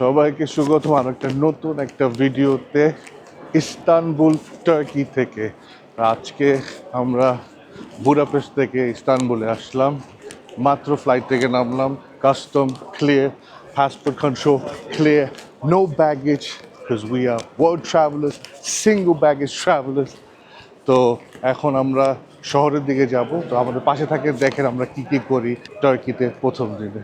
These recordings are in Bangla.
সবাইকে স্বাগতম আর একটা নতুন একটা ভিডিওতে ইস্তানবুল টার্কি থেকে। আজকে আমরা বুদাপেস্ট থেকে ইস্তানবুলে আসলাম, মাত্র ফ্লাইট থেকে নামলাম, custom clear, passport control clear, no baggage because we are world travelers, single baggage travelers. তো এখন আমরা শহরের দিকে যাব। তো আমাদের পাশে থাকে, দেখেন আমরা কি কি করি টার্কিতে প্রথম দিনে।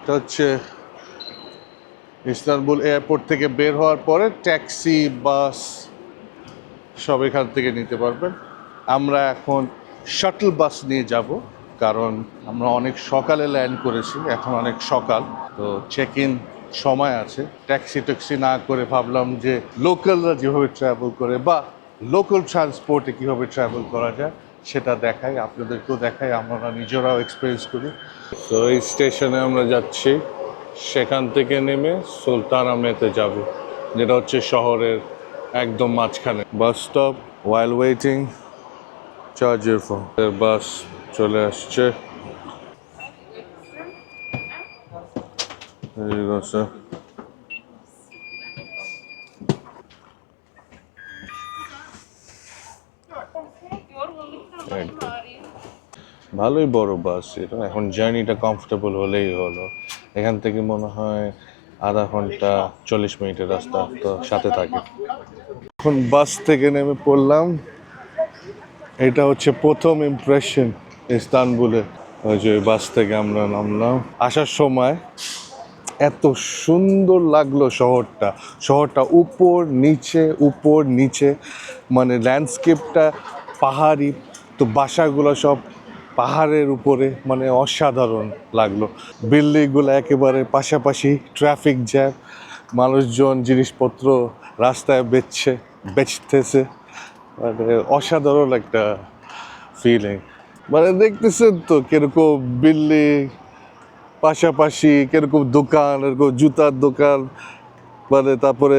এটা হচ্ছে ইস্তানবুল এয়ারপোর্ট থেকে বের হওয়ার পরে ট্যাক্সি, বাস সব এখান থেকে নিতে পারবেন। আমরা এখন শাটল বাস নিয়ে যাব, কারণ আমরা অনেক সকালে ল্যান্ড করেছি, এখন অনেক সকাল, তো চেক ইন সময় আছে। ট্যাক্সি না করে ভাবলাম যে লোকালরা যেভাবে ট্রাভেল করে বা লোকাল ট্রান্সপোর্টে কীভাবে ট্রাভেল করা যায় সেটা দেখাই, আপনাদেরকেও দেখাই, আমরা নিজেরাও এক্সপিরিয়েন্স করি। তো এই স্টেশনে আমরা যাচ্ছি, সেখান থেকে নেমে সুলতান আহমেদে যাব, যেটা হচ্ছে শহরের একদম মাঝখানে। Bus stop, while waiting charge your phone. Bus চলে আসছে। ভালোই বড় বাস এটা, এখন জার্নিটা কমফোর্টেবল হলেই হলো। এখান থেকে মনে হয় আধা ঘন্টা 40 মিনিটের রাস্তা, তো সাথে থাকে। এখন বাস থেকে নেমে পড়লাম, এটা হচ্ছে প্রথম ইমপ্রেশন ইস্তানবুলের। ওই যে বাস থেকে আমরা নামলাম, আসার সময় এত সুন্দর লাগলো শহরটা উপর নিচে, মানে ল্যান্ডস্কেপটা পাহাড়ি, তো বাসাগুলো সব পাহাড়ের উপরে, মানে অসাধারণ লাগলো। বিল্ডিংগুলো একেবারে পাশাপাশি, ট্রাফিক জ্যাম, মানুষজন জিনিসপত্র রাস্তায় বেচতেছে, মানে অসাধারণ একটা ফিলিং। মানে দেখতেছেন তো কিরকম বিল্ডিং পাশাপাশি, কিরকম দোকান, এরকম জুতার দোকান, মানে তারপরে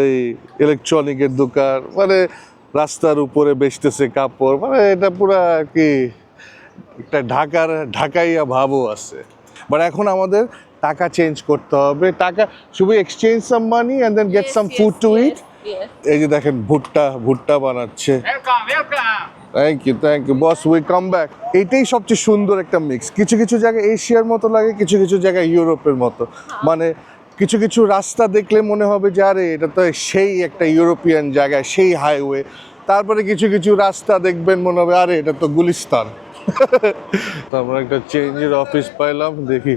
ইলেকট্রনিকের দোকান, মানে রাস্তার উপরে বেচতেছে কাপড়, মানে এটা পুরা আর কি একটা ঢাকাইয়া ভাবও আছে। বাট এখন আমাদের টাকা চেঞ্জ করতে হবে, টাকা শুধু exchange some money and then get some food to eat. এই যে দেখেন ভুট্টা বানাচ্ছে। Thank you boss, we come back. এইটাই সবচেয়ে সুন্দর একটা মিক্স। কিছু কিছু জায়গায় এশিয়ার মতো লাগে, কিছু কিছু জায়গায় ইউরোপের মতো। মানে কিছু কিছু রাস্তা দেখলে মনে হবে যে আরে এটা তো সেই একটা ইউরোপিয়ান জায়গায়, সেই হাইওয়ে। তারপরে কিছু কিছু রাস্তা দেখবেন মনে হবে আরে এটা তো গুলিস্তান। তো আমরা একটা চেঞ্জের অফিস পাইলাম, দেখি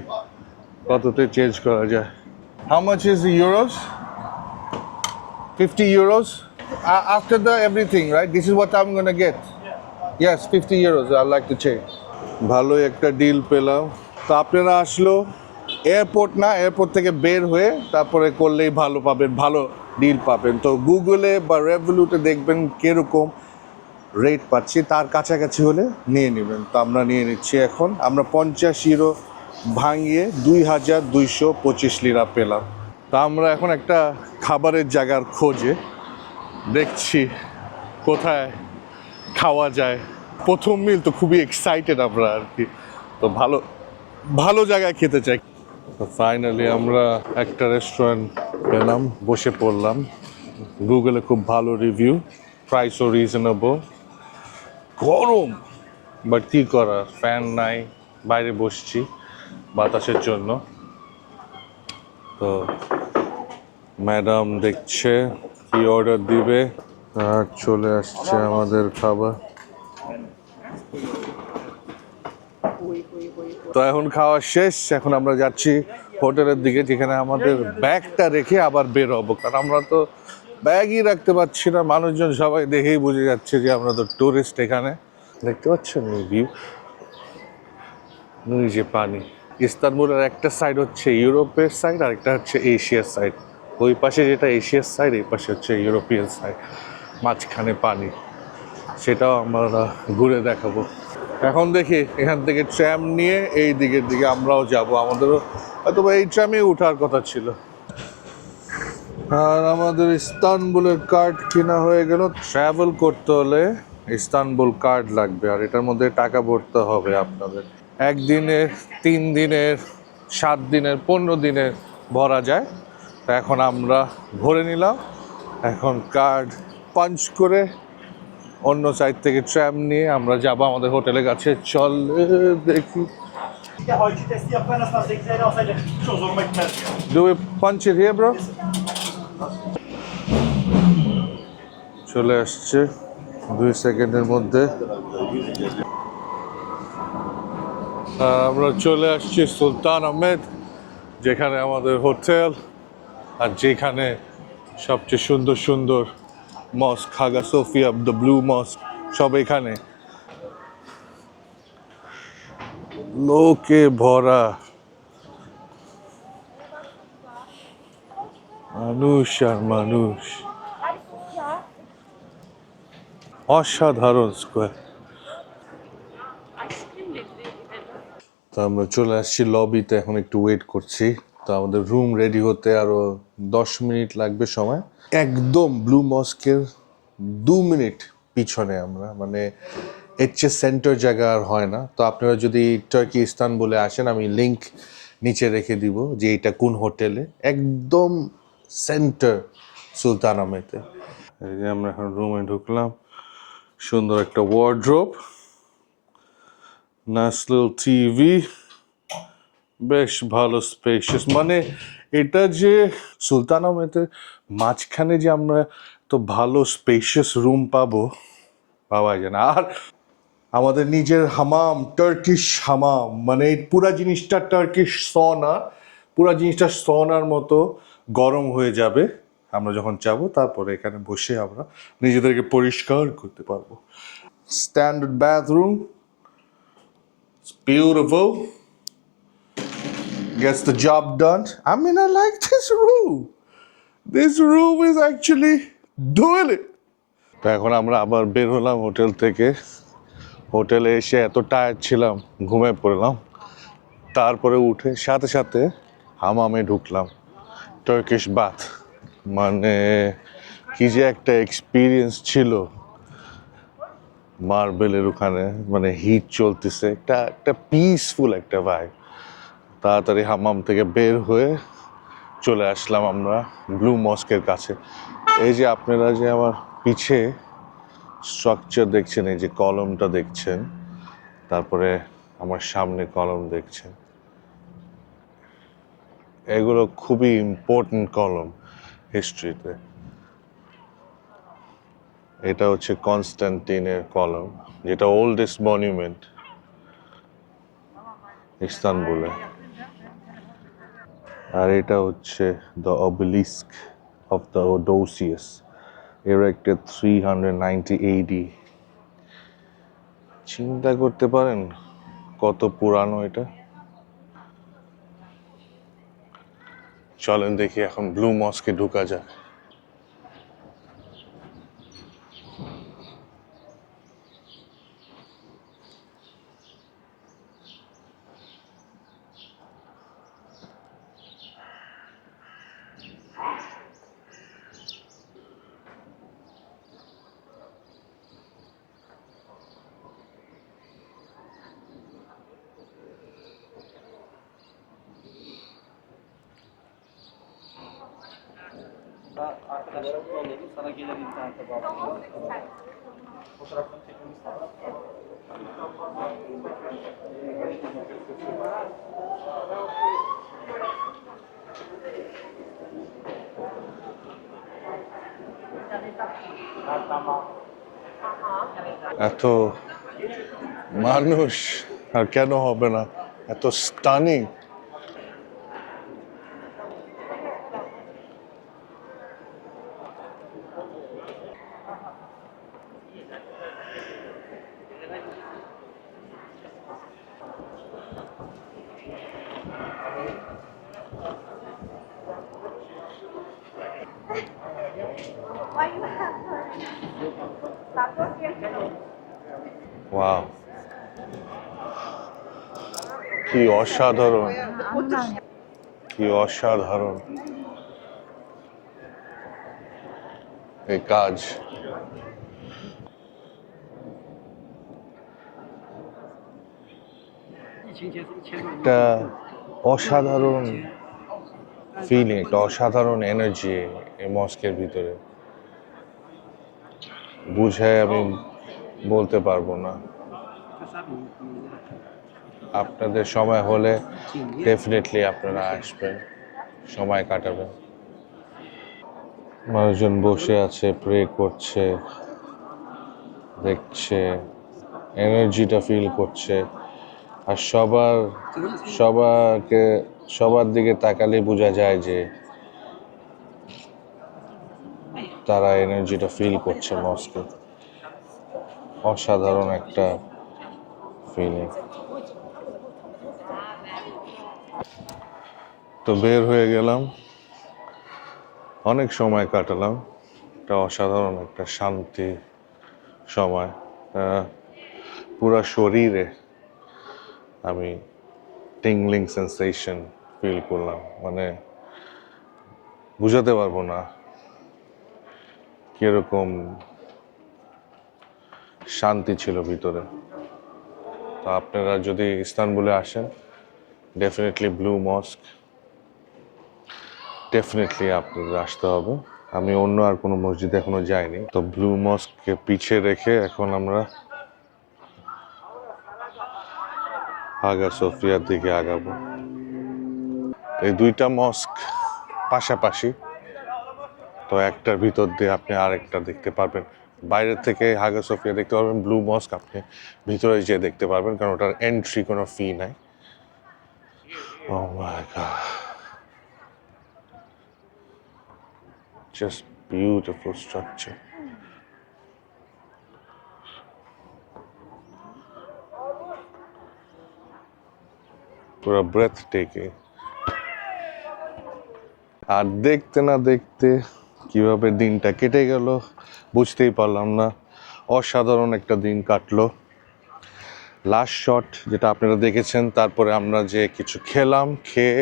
কততে চেঞ্জ করা যায়। How much is euros? 50 euros after the everything, right? This is what I'm gonna get. Yes, 50 euros. I'd like to change. ভালোই একটা ডিল পেলাম। তো আপনারা আসলো এয়ারপোর্ট থেকে বের হয়ে তারপরে করলেই ভালো পাবেন, ভালো ডিল পাবেন। তো গুগলে বা রেভলিউটে দেখবেন কিরকম রেট পাচ্ছি, তার কাছাকাছি হলে নিয়ে নেবেন। তো আমরা নিয়ে নিচ্ছি। এখন আমরা 50 ইউরো ভাঙিয়ে 2225 লিরা পেলাম। তা আমরা এখন একটা খাবারের জায়গার খোঁজে দেখছি কোথায় খাওয়া যায়। প্রথম মিল তো খুবই এক্সাইটেড আমরা আর কি, তো ভালো জায়গায় খেতে চাই। তো ফাইনালি আমরা একটা রেস্টুরেন্ট পেলাম, বসে পড়লাম। গুগলে খুব ভালো রিভিউ, প্রাইসও রিজনেবল। গরম, বাট কী করার, ফ্যান নাই, বাইরে বসছি বাতাসের জন্য। তো ম্যাডাম দেখছে কি অর্ডার দিবে, আর চলে আসছে আমাদের খাবার। তো এখন খাওয়া শেষ, এখন আমরা যাচ্ছি হোটেলের দিকে, যেখানে আমাদের ব্যাগটা রেখে আবার বের হবো, কারণ আমরা তো ব্যাগই রাখতে পারছি না। মানুষজন সবাই দেখেই বুঝে যাচ্ছে যে আমরা তো টুরিস্ট। এখানে দেখতে পাচ্ছেন ভিউ, যে পানি। ইস্তানবুলের একটা সাইড হচ্ছে ইউরোপের সাইড, আর একটা হচ্ছে এশিয়ার সাইড। ওই পাশে যেটা এশিয়ার সাইড, এই পাশে হচ্ছে ইউরোপিয়ান সাইড, মাঝখানে পানি। সেটাও আমরা ঘুরে দেখাবো। এখন দেখি এখান থেকে ট্রাম নিয়ে এই দিকে আমরাও যাব, আমাদেরও হয়তো এই ট্রামে ওঠার কথা ছিল। আর আমাদের ইস্তানবুলের কার্ড কেনা হয়ে গেল। ট্রাভেল করতে হলে ইস্তানবুল কার্ড লাগবে, আর এটার মধ্যে টাকা ভরতে হবে আপনাদের। একদিনের, 3 দিনের, 7 দিনের, 15 দিনের ভরা যায়। তো এখন আমরা ভরে নিলাম। এখন কার্ড পাঞ্চ করে অন্য সাইড থেকে ট্রাম নিয়ে আমরা যাব আমাদের হোটেলের কাছে। চল দেখি। Do we punch it here, bro? চলে আসছে 2 সেকেন্ডের মধ্যে। আমরা চলে আসছি সুলতান আহমেদ, যেখানে আমাদের হোটেল আর যেখানে সবচেয়ে সুন্দর সুন্দর মস্ক, হাগা সোফিয়া, দ্য ব্লু মস্ক, সব এখানে। লোকে ভরা, মানুষ আর মানুষ, অসাধারণ স্কোয়ার। তো আমরা চলে আসছি লবিতে, এখন একটু ওয়েট করছি। তো আমাদের রুম রেডি হতে আরো 10 মিনিট লাগবে সময়। একদম ব্লু মস্কের 2 মিনিট পিছনে আমরা, মানে এর চেয়ে সেন্টার জায়গা আর হয় না। তো আপনারা যদি টার্কি ইস্তানবুলে আসেন, আমি লিংক নিচে রেখে দিব যে এটা কোন হোটেলে, একদম সেন্টার সুলতান আহমেদে। এই যে আমরা এখন রুমে ঢুকলাম, সুন্দর একটা ওয়ার্ড্রোব, ন্যাশনাল টিভি, বেশ ভালো স্পেশিয়াস। মানে এটা যে সুলতান আহমেদের মাঝখানে যে আমরা তো ভালো স্পেশিয়াস রুম পাবো, পাওয়া যায় না। আর আমাদের নিজের হামাম, টার্কিশ হামাম, মানে পুরা জিনিসটা টার্কিশ সনা, পুরা জিনিসটা সনার মতো গরম হয়ে যাবে আমরা যখন যাবো। তারপরে এখানে বসে আমরা নিজেদেরকে পরিষ্কার করতে পারবো। Standard bathroom, beautiful, gets the job done. I mean, I like this room. This room is actually doing it. তো এখন আমরা আবার বের হলাম হোটেল থেকে। হোটেলে এসে এত টায়ার্ড ছিলাম, ঘুমিয়ে পড়লাম। তারপরে উঠে সাথে সাথে হামামে ঢুকলাম, টার্কিশ বাথ। মানে কি যে একটা এক্সপিরিয়েন্স ছিল। মার্বেলের ওখানে মানে হিট চলতেছে, একটা একটা পিসফুল একটা ভাইব। তাড়াতাড়ি হামাম থেকে বের হয়ে চলে আসলাম আমরা ব্লু মস্কের কাছে। এই যে আপনারা যে আমার পিছে স্ট্রাকচার দেখছেন, এই যে কলমটা দেখছেন, তারপরে আমার সামনে কলম দেখছেন, এগুলো খুবই ইম্পর্টেন্ট কলম হিস্ট্রিতে। এটা হচ্ছে কনস্টান্টিনের কলম, যেটা ওল্ডেস্ট মনিউমেন্ট ইস্তানবুলে। আর এটা হচ্ছে the obelisk of the Theodosius, erected 390 AD। চিন্তা করতে পারেন কত পুরানো এটা। চলেন দেখি এখন ব্লু মস্কে ঢুকা যাক। Arkadaşlar yolladı. Sana gelir internete bağlı. Fotoğrafını çekmemiz lazım. এত মানুষ আর কেন হবে না, এত স্টানিং। ওয়াও, কি অসাধারণ, কি অসাধারণ এই কাজ। একটা অসাধারণ ফিলিং, একটা অসাধারণ এনার্জি এই মস্কের ভিতরে, বুঝায় আমি বলতে পারবো না। আপনাদের সময় হলে ডেফিনেটলি আপনারা আসবেন, সময় কাটাবেন। মানুষজন বসে আছে, প্রে করছে, দেখছে, এনার্জিটা ফিল করছে। আর সবার দিকে তাকালে বোঝা যায় যে তারা এনার্জিটা ফিল করছে মস্কে। অসাধারণ একটা ফিলিং। তো বের হয়ে গেলাম, অনেক সময় কাটালাম, একটা অসাধারণ একটা শান্তি সময়। পুরা শরীরে আমি টিংলিং সেন্সেশন ফিল করলাম, মানে বুঝাতে পারবো না কিরকম শান্তি ছিল ভিতরে। তো আপনারা যদি ইস্তানবুলে আসেন, ডেফিনেটলি ব্লু মস্ক ডেফিনেটলি আপনাদের আসতে হবে। আমি অন্য আর কোনো মসজিদে এখনো যাইনি, তো ব্লু মস্ককে পিছিয়ে রেখে এখন আমরা আগা সোফিয়ার দিকে আগাবো। এই দুইটা মস্ক পাশাপাশি, তো একটার ভিতর দিয়ে আপনি আরেকটা দেখতে পারবেন। বাইরে থেকে হাগা সোফিয়া দেখতে পারবেন, ব্লু মস্ক আপনি ভিতরে যেয়ে দেখতে পারবেন, কারণ ওটার এন্ট্রি কোনো ফি নাই। Oh my God. Just beautiful structure. পুরো ব্রেথ টেকিং। আর দেখতে না দেখতে কিভাবে দিনটা কেটে গেল বুঝতেই পারলাম না। অসাধারণ একটা দিন কাটলো। লাস্ট শট যেটা আপনারা দেখেছেন, তারপরে আমরা যে কিছু খেলাম, খেয়ে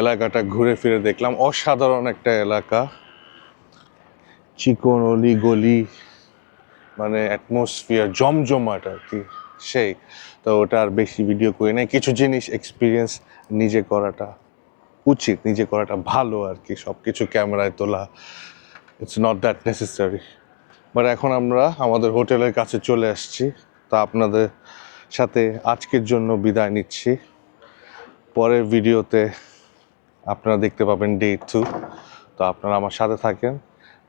এলাকাটা ঘুরে ফিরে দেখলাম। অসাধারণ একটা এলাকা, চিকন অলি গলি, মানে অ্যাটমসফিয়ার জমজমাট আর কি সেই। তো ওটা আর বেশি ভিডিও করি নাই। কিছু জিনিস এক্সপিরিয়েন্স নিজে করাটা উচিত, নিজে করাটা ভালো আর কি। সব কিছু ক্যামেরায় তোলা it's not that necessary. But এখন আমরা আমাদের হোটেলের কাছে চলে আসছি। তা আপনাদের সাথে আজকের জন্য বিদায় নিচ্ছি। পরের ভিডিওতে আপনারা দেখতে পাবেন ডে 2। তো আপনারা আমার সাথে থাকেন,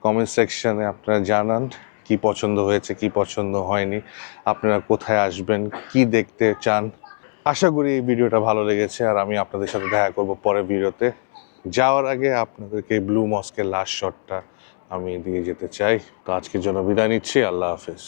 কমেন্ট সেকশনে আপনারা জানান কি পছন্দ হয়েছে, কি পছন্দ হয়নি, আপনারা কোথায় আসবেন, কি দেখতে চান। আশা করি এই ভিডিওটা ভালো লেগেছে, আর আমি আপনাদের সাথে দেখা করব পরের ভিডিওতে। যাওয়ার আগে আপনাদেরকে ব্লু মস্কের লাস্ট শটটা আমি দিয়ে যেতে চাই। তো আজকের জন্য বিদায় নিচ্ছি, আল্লাহ হাফেজ।